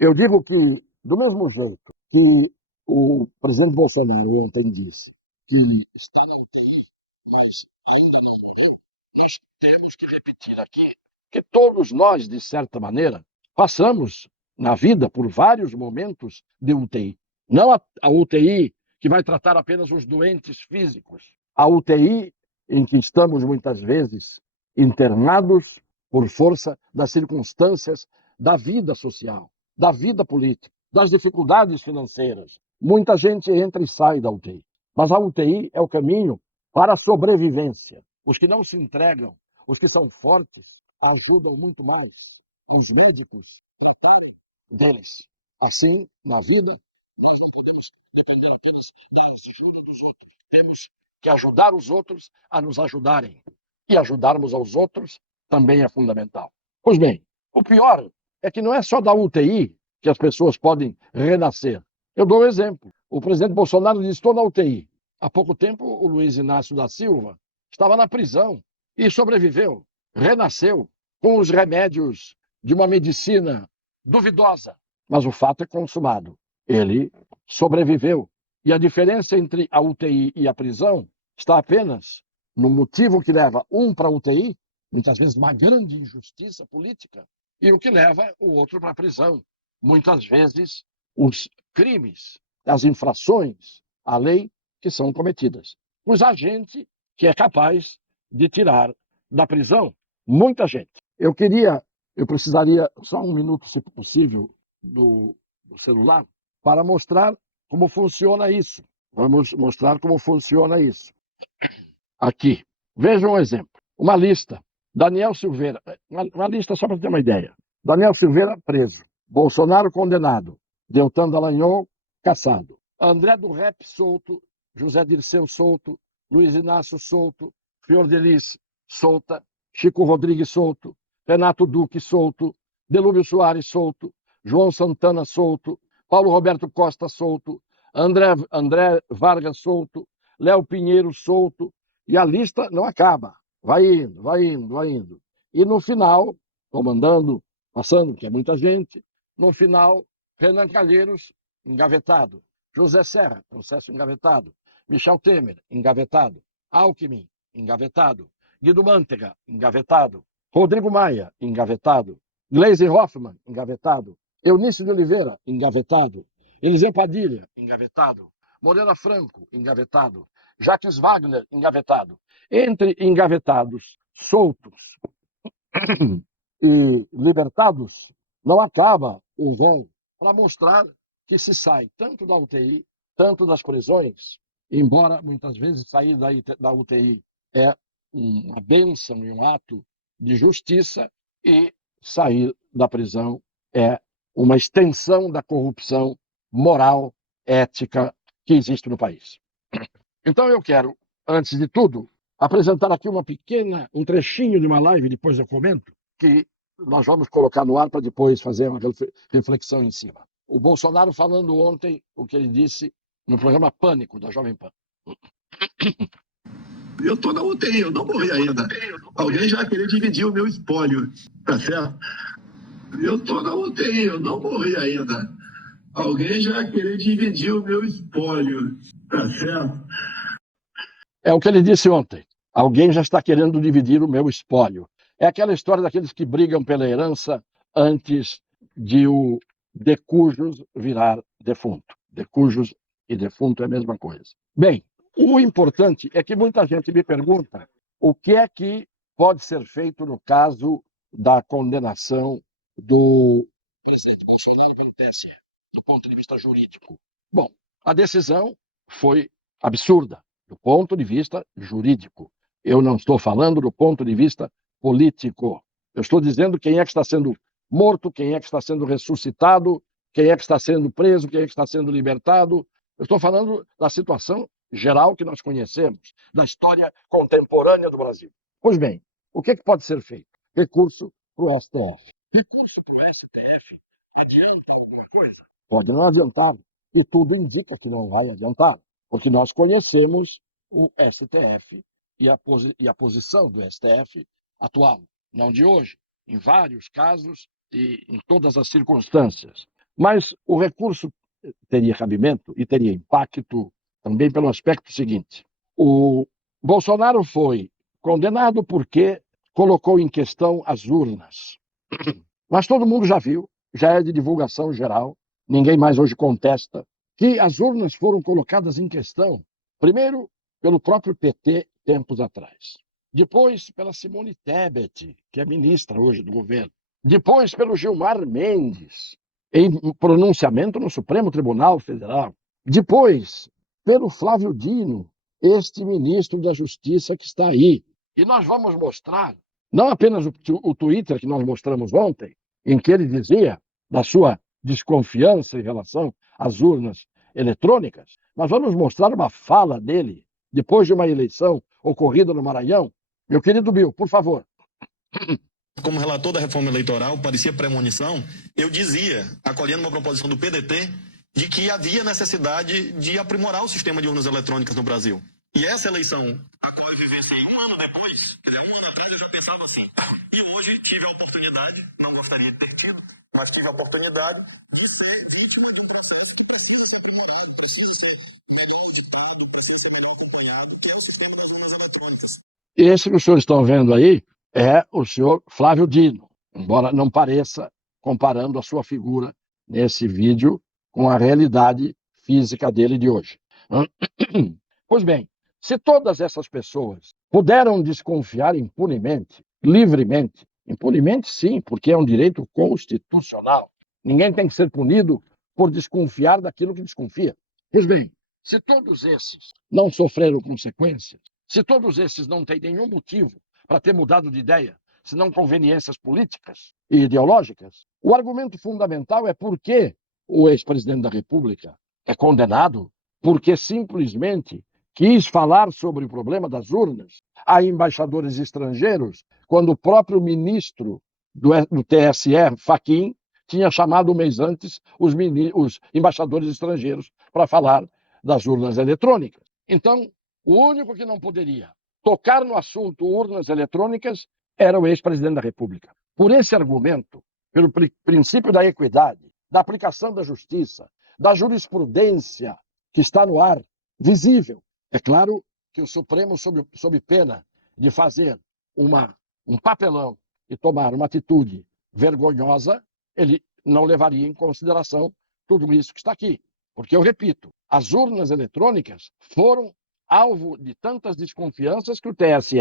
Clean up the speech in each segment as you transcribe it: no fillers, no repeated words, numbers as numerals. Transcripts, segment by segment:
Eu digo que, do mesmo jeito que o presidente Bolsonaro ontem disse que ele está na UTI, mas ainda não morreu, nós temos que repetir aqui que todos nós, de certa maneira, passamos na vida por vários momentos de UTI. Não a UTI que vai tratar apenas os doentes físicos, a UTI em que estamos muitas vezes internados por força das circunstâncias da vida social, da vida política, das dificuldades financeiras. Muita gente entra e sai da UTI. Mas a UTI é o caminho para a sobrevivência. Os que não se entregam, os que são fortes, ajudam muito mais os médicos a tratarem deles. Assim, na vida, nós não podemos depender apenas da ajuda dos outros. Temos que ajudar os outros a nos ajudarem. E ajudarmos aos outros também é fundamental. Pois bem, o pior é que não é só da UTI que as pessoas podem renascer. Eu dou um exemplo. O presidente Bolsonaro disse: estou na UTI. Há pouco tempo, o Luiz Inácio da Silva estava na prisão e sobreviveu, renasceu com os remédios de uma medicina duvidosa. Mas o fato é consumado. Ele sobreviveu. E a diferença entre a UTI e a prisão está apenas no motivo que leva um para a UTI, muitas vezes uma grande injustiça política, e o que leva o outro para a prisão. Muitas vezes os crimes, as infrações à lei que são cometidas. Pois há gente que é capaz de tirar da prisão muita gente. Eu precisaria só um minuto, se possível, do celular para mostrar como funciona isso. Vamos mostrar como funciona isso. Aqui, vejam um exemplo. Uma lista. Daniel Silveira, uma lista só para ter uma ideia. Daniel Silveira preso. Bolsonaro condenado. Deltan Dallagnol cassado. André do Rep solto. José Dirceu solto. Luiz Inácio solto. Fiordelis solta. Chico Rodrigues solto. Renato Duque solto. Delúbio Soares solto. João Santana solto. Paulo Roberto Costa solto. André Vargas solto. Léo Pinheiro solto. E a lista não acaba. Vai indo, vai indo, vai indo. E no final, comandando, passando, que é muita gente, no final, Renan Calheiros, engavetado. José Serra, processo engavetado. Michel Temer, engavetado. Alckmin, engavetado. Guido Mantega, engavetado. Rodrigo Maia, engavetado. Gleisi Hoffmann, engavetado. Eunício de Oliveira, engavetado. Eliseu Padilha, engavetado. Moreira Franco, engavetado. Jacques Wagner, engavetado. Entre engavetados, soltos e libertados, não acaba o voo para mostrar que se sai tanto da UTI, tanto das prisões, embora muitas vezes sair da UTI é uma bênção e um ato de justiça, e sair da prisão é uma extensão da corrupção moral, ética que existe no país. Então eu quero, antes de tudo, apresentar aqui um trechinho de uma live, depois eu comento, que nós vamos colocar no ar para depois fazer uma reflexão em cima. O Bolsonaro falando ontem o que ele disse no programa Pânico, da Jovem Pan. Eu tô na UTI, eu não morri ainda. Alguém já vai querer dividir o meu espólio, tá certo? Eu tô na UTI, eu não morri ainda. Alguém já vai querer dividir o meu espólio, tá certo? É o que ele disse ontem. Alguém já está querendo dividir o meu espólio. É aquela história daqueles que brigam pela herança antes de o de cujos virar defunto. De cujos e defunto é a mesma coisa. Bem, o importante é que muita gente me pergunta o que é que pode ser feito no caso da condenação do presidente Bolsonaro pelo TSE, do ponto de vista jurídico. Bom, a decisão foi absurda do ponto de vista jurídico. Eu não estou falando do ponto de vista político. Eu estou dizendo quem é que está sendo morto, quem é que está sendo ressuscitado, quem é que está sendo preso, quem é que está sendo libertado. Eu estou falando da situação geral que nós conhecemos, da história contemporânea do Brasil. Pois bem, o que pode ser feito? Recurso para o STF. Recurso para o STF adianta alguma coisa? Pode não adiantar, e tudo indica que não vai adiantar, porque nós conhecemos o STF e a posição do STF atual, não de hoje, em vários casos e em todas as circunstâncias. Mas o recurso teria cabimento e teria impacto também pelo aspecto seguinte: o Bolsonaro foi condenado porque colocou em questão as urnas. Mas todo mundo já viu, já é de divulgação geral, ninguém mais hoje contesta, que as urnas foram colocadas em questão, primeiro pelo próprio PT tempos atrás, depois pela Simone Tebet, que é ministra hoje do governo, depois pelo Gilmar Mendes, em pronunciamento no Supremo Tribunal Federal, depois pelo Flávio Dino, este ministro da Justiça que está aí. E nós vamos mostrar, não apenas o Twitter que nós mostramos ontem, em que ele dizia da sua desconfiança em relação às urnas eletrônicas, nós vamos mostrar uma fala dele depois de uma eleição ocorrida no Maranhão. Meu querido Bill, por favor. Como relator da reforma eleitoral, parecia premonição, eu dizia, acolhendo uma proposição do PDT, de que havia necessidade de aprimorar o sistema de urnas eletrônicas no Brasil. E essa eleição, a qual eu vivenciei um ano depois, quer dizer, um ano atrás eu já pensava assim, e hoje tive a oportunidade, não gostaria de ter tido, mas tive a oportunidade de ser vítima de um processo que precisa ser aprimorado, precisa ser melhor auditado, precisa ser melhor acompanhado, que é o sistema das urnas eletrônicas. Esse que os senhores estão vendo aí é o senhor Flávio Dino, embora não pareça, comparando a sua figura nesse vídeo com a realidade física dele de hoje. Pois bem, se todas essas pessoas puderam desconfiar impunemente, livremente, impunemente sim, porque é um direito constitucional, ninguém tem que ser punido por desconfiar daquilo que desconfia. Pois bem, se todos esses não sofreram consequências, se todos esses não têm nenhum motivo para ter mudado de ideia, senão conveniências políticas e ideológicas, o argumento fundamental é por que o ex-presidente da República é condenado, porque simplesmente quis falar sobre o problema das urnas a embaixadores estrangeiros, quando o próprio ministro do TSE, Fachin, tinha chamado um mês antes os embaixadores estrangeiros para falar das urnas eletrônicas. Então, o único que não poderia tocar no assunto urnas eletrônicas era o ex-presidente da República. Por esse argumento, pelo princípio da equidade, da aplicação da justiça, da jurisprudência que está no ar, visível. É claro que o Supremo, sob pena de fazer um papelão e tomar uma atitude vergonhosa, ele não levaria em consideração tudo isso que está aqui. Porque, eu repito, as urnas eletrônicas foram alvo de tantas desconfianças que o TSE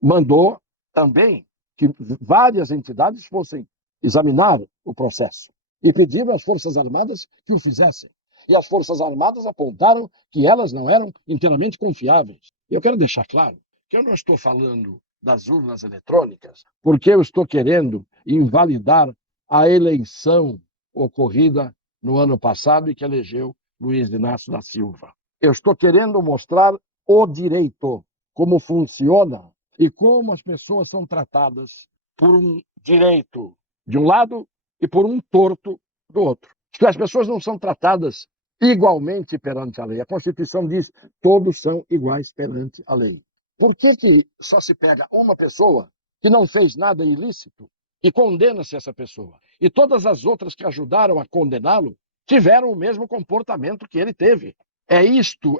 mandou também que várias entidades fossem examinar o processo e pediram às Forças Armadas que o fizessem. E as Forças Armadas apontaram que elas não eram inteiramente confiáveis. E eu quero deixar claro que eu não estou falando das urnas eletrônicas porque eu estou querendo invalidar a eleição ocorrida no ano passado e que elegeu Luiz Inácio da Silva. Eu estou querendo mostrar o direito, como funciona e como as pessoas são tratadas por um direito de um lado e por um torto do outro. As pessoas não são tratadas igualmente perante a lei. A Constituição diz que todos são iguais perante a lei. Por que só se pega uma pessoa que não fez nada ilícito e condena-se essa pessoa? E todas as outras que ajudaram a condená-lo tiveram o mesmo comportamento que ele teve. É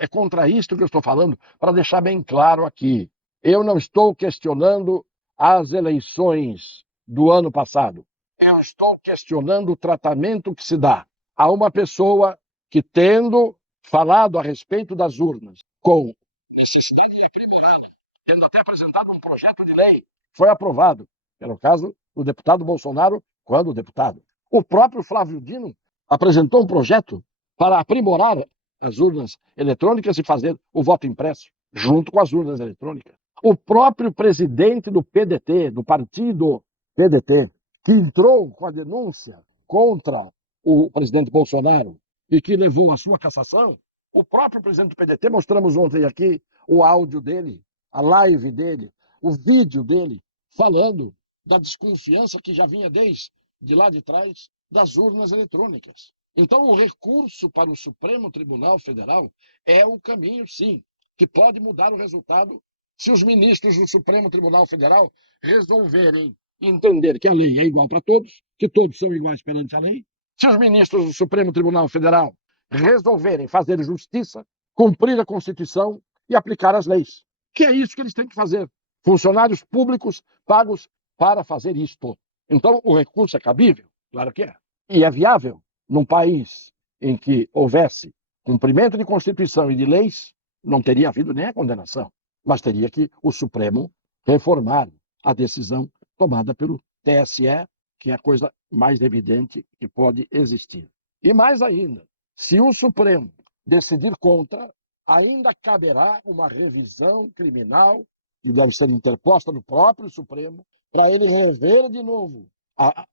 contra isto que eu estou falando, para deixar bem claro aqui. Eu não estou questionando as eleições do ano passado. Eu estou questionando o tratamento que se dá a uma pessoa que, tendo falado a respeito das urnas, com necessidade de aprimorá-lo, tendo até apresentado um projeto de lei, foi aprovado, pelo caso do deputado Bolsonaro, quando deputado. O próprio Flávio Dino apresentou um projeto para aprimorar as urnas eletrônicas e fazer o voto impresso, junto com as urnas eletrônicas. O próprio presidente do PDT, do partido PDT, que entrou com a denúncia contra o presidente Bolsonaro e que levou à sua cassação, o próprio presidente do PDT, mostramos ontem aqui o áudio dele, a live dele, o vídeo dele, falando da desconfiança que já vinha desde lá de trás das urnas eletrônicas. Então, o recurso para o Supremo Tribunal Federal é o caminho, sim, que pode mudar o resultado se os ministros do Supremo Tribunal Federal resolverem entender que a lei é igual para todos, que todos são iguais perante a lei, Se os ministros do Supremo Tribunal Federal resolverem fazer justiça, cumprir a Constituição e aplicar as leis, que é isso que eles têm que fazer. Funcionários públicos pagos para fazer isto. Então, o recurso é cabível? Claro que é. E é viável num país em que houvesse cumprimento de Constituição e de leis, não teria havido nem a condenação, mas teria que o Supremo reformar a decisão tomada pelo TSE, que é a coisa mais evidente que pode existir. E mais ainda, se o Supremo decidir contra, ainda caberá uma revisão criminal, que deve ser interposta no próprio Supremo, para ele rever de novo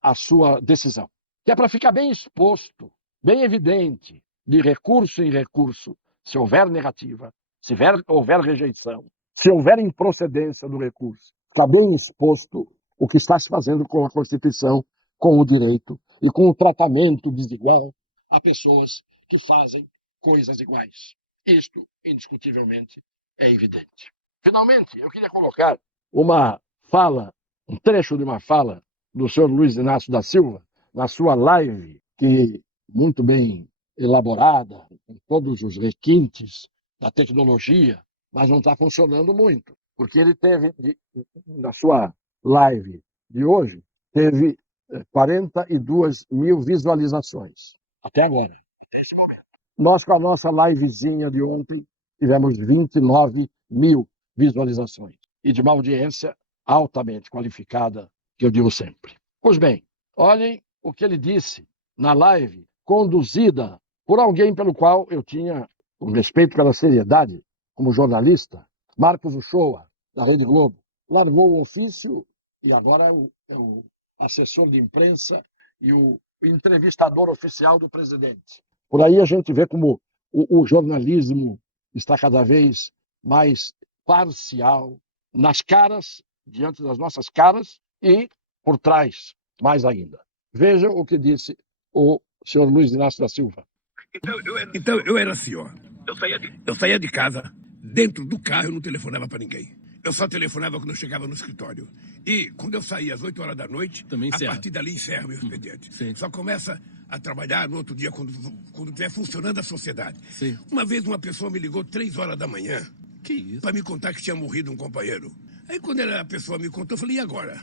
a sua decisão. Que é para ficar bem exposto, bem evidente, de recurso em recurso, se houver negativa, se houver rejeição, se houver improcedência do recurso, está bem exposto o que está se fazendo com a Constituição, com o direito e com o tratamento desigual a pessoas que fazem coisas iguais. Isto, indiscutivelmente, é evidente. Finalmente, eu queria colocar um trecho de uma fala do senhor Luiz Inácio da Silva, na sua live, que muito bem elaborada, com todos os requintes da tecnologia, mas não está funcionando muito, porque ele teve, na sua live de hoje, teve 42 mil visualizações, até agora. Nós, com a nossa livezinha de ontem, tivemos 29 mil visualizações, e de uma audiência altamente qualificada, que eu digo sempre. Pois bem, olhem o que ele disse na live, conduzida por alguém pelo qual eu tinha um respeito pela seriedade como jornalista, Marcos Uchoa, da Rede Globo. Largou o ofício e agora é o assessor de imprensa e o entrevistador oficial do presidente. Por aí a gente vê como o jornalismo está cada vez mais parcial, nas caras, diante das nossas caras, e por trás, mais ainda. Vejam o que disse o senhor Luiz Inácio da Silva. Então eu era assim, ó. Eu saía de casa, dentro do carro eu não telefonava para ninguém. Eu só telefonava quando eu chegava no escritório. E quando eu saía às 8 horas da noite, a partir dali encerra o meu expediente. Só começa a trabalhar no outro dia, quando estiver funcionando a sociedade. Sim. Uma vez uma pessoa me ligou 3 horas da manhã para me contar que tinha morrido um companheiro. Aí quando a pessoa me contou, eu falei, e agora?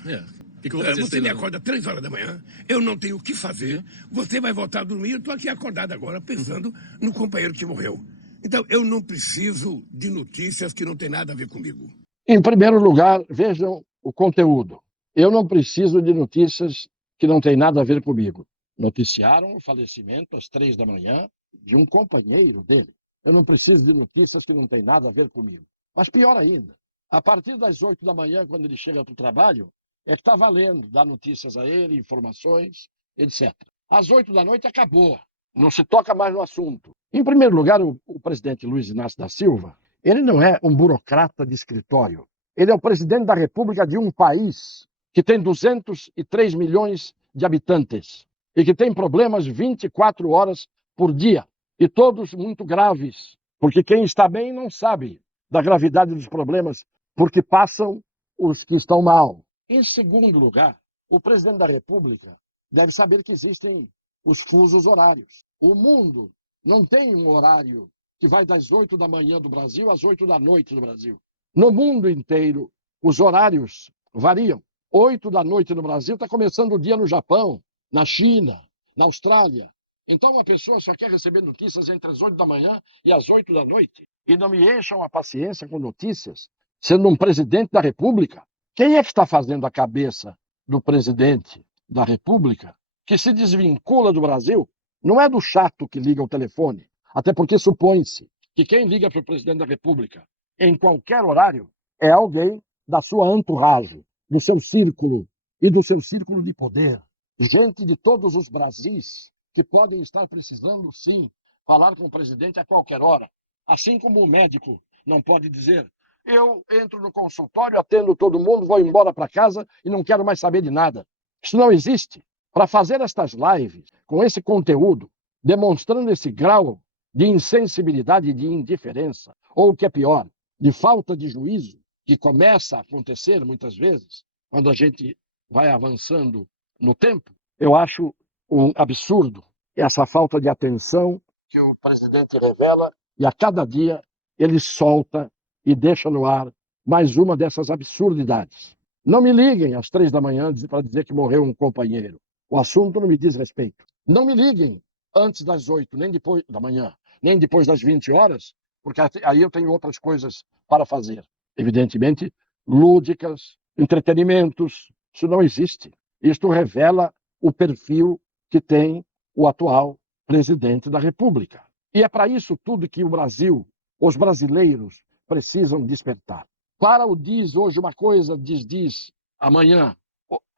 O que eu vou fazer Você me acorda 3 horas da manhã, eu não tenho o que fazer, você vai voltar a dormir, eu estou aqui acordado agora, pensando no companheiro que morreu. Então, eu não preciso de notícias que não tem nada a ver comigo. Em primeiro lugar, vejam o conteúdo. Eu não preciso de notícias que não têm nada a ver comigo. Noticiaram o falecimento às 3 da manhã de um companheiro dele. Eu não preciso de notícias que não têm nada a ver comigo. Mas pior ainda, a partir das 8 da manhã, quando ele chega para o trabalho, é que está valendo dar notícias a ele, informações, etc. Às 8 da noite acabou, não se toca mais no assunto. Em primeiro lugar, o presidente Luiz Inácio da Silva, ele não é um burocrata de escritório. Ele é o presidente da República de um país que tem 203 milhões de habitantes e que tem problemas 24 horas por dia, e todos muito graves, porque quem está bem não sabe da gravidade dos problemas, porque passam os que estão mal. Em segundo lugar, o presidente da República deve saber que existem os fusos horários. O mundo não tem um horário que vai das 8 da manhã do Brasil às 8 da noite do Brasil. No mundo inteiro, os horários variam. 8 da noite no Brasil está começando o dia no Japão, na China, na Austrália. Então uma pessoa só quer receber notícias entre as 8 da manhã e as 8 da noite. E não me encham a paciência com notícias, sendo um presidente da República. Quem é que está fazendo a cabeça do presidente da República, que se desvincula do Brasil? Não é do chato que liga o telefone, até porque supõe-se que quem liga para o presidente da República, em qualquer horário, é alguém da sua entourage, do seu círculo e do seu círculo de poder. Gente de todos os Brasis que podem estar precisando, sim, falar com o presidente a qualquer hora. Assim como o médico não pode dizer: eu entro no consultório, atendo todo mundo, vou embora para casa e não quero mais saber de nada. Isso não existe. Para fazer estas lives, com esse conteúdo, demonstrando esse grau de insensibilidade e de indiferença, ou o que é pior, de falta de juízo, que começa a acontecer muitas vezes, quando a gente vai avançando no tempo, eu acho um absurdo essa falta de atenção que o presidente revela e a cada dia ele solta e deixa no ar mais uma dessas absurdidades. Não me liguem às 3 da manhã para dizer que morreu um companheiro. O assunto não me diz respeito. Não me liguem antes das 8, nem depois da manhã, nem depois das 20 horas, porque aí eu tenho outras coisas para fazer. Evidentemente, lúdicas, entretenimentos, isso não existe. Isto revela o perfil que tem o atual presidente da República. E é para isso tudo que o Brasil, os brasileiros, precisam despertar. Para o diz hoje uma coisa, diz amanhã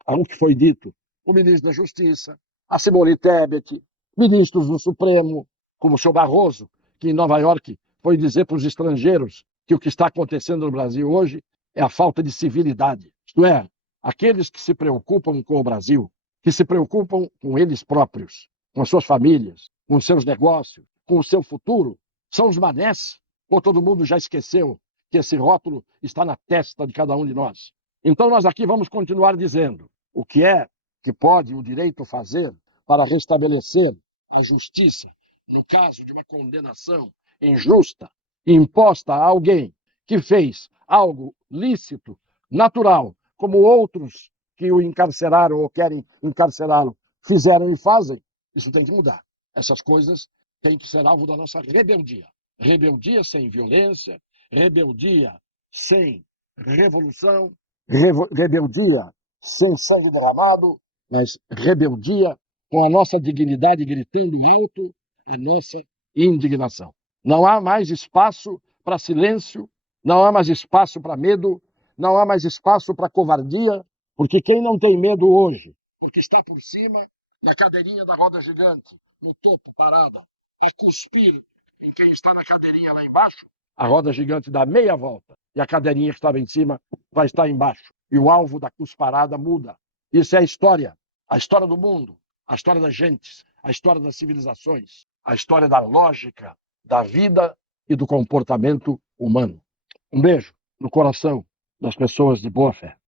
o que foi dito. O ministro da Justiça, a Simone Tebet, ministros do Supremo, como o senhor Barroso, que em Nova York foi dizer para os estrangeiros que o que está acontecendo no Brasil hoje é a falta de civilidade. Isto é, aqueles que se preocupam com o Brasil, que se preocupam com eles próprios, com as suas famílias, com os seus negócios, com o seu futuro, são os manés. Ou todo mundo já esqueceu que esse rótulo está na testa de cada um de nós? Então nós aqui vamos continuar dizendo o que é que pode o direito fazer para restabelecer a justiça no caso de uma condenação injusta imposta a alguém que fez algo lícito, natural, como outros que o encarceraram ou querem encarcerá-lo fizeram e fazem. Isso tem que mudar. Essas coisas têm que ser alvo da nossa rebeldia. Rebeldia sem violência, rebeldia sem revolução, rebeldia sem sangue derramado, mas rebeldia com a nossa dignidade gritando alto a nossa indignação. Não há mais espaço para silêncio, não há mais espaço para medo, não há mais espaço para covardia, porque quem não tem medo hoje, porque está por cima, na cadeirinha da roda gigante, no topo, parada, a cuspir em quem está na cadeirinha lá embaixo, a roda gigante dá meia volta e a cadeirinha que estava em cima vai estar embaixo. E o alvo da cusparada muda. Isso é a história do mundo, a história das gentes, a história das civilizações, a história da lógica, da vida e do comportamento humano. Um beijo no coração das pessoas de boa fé.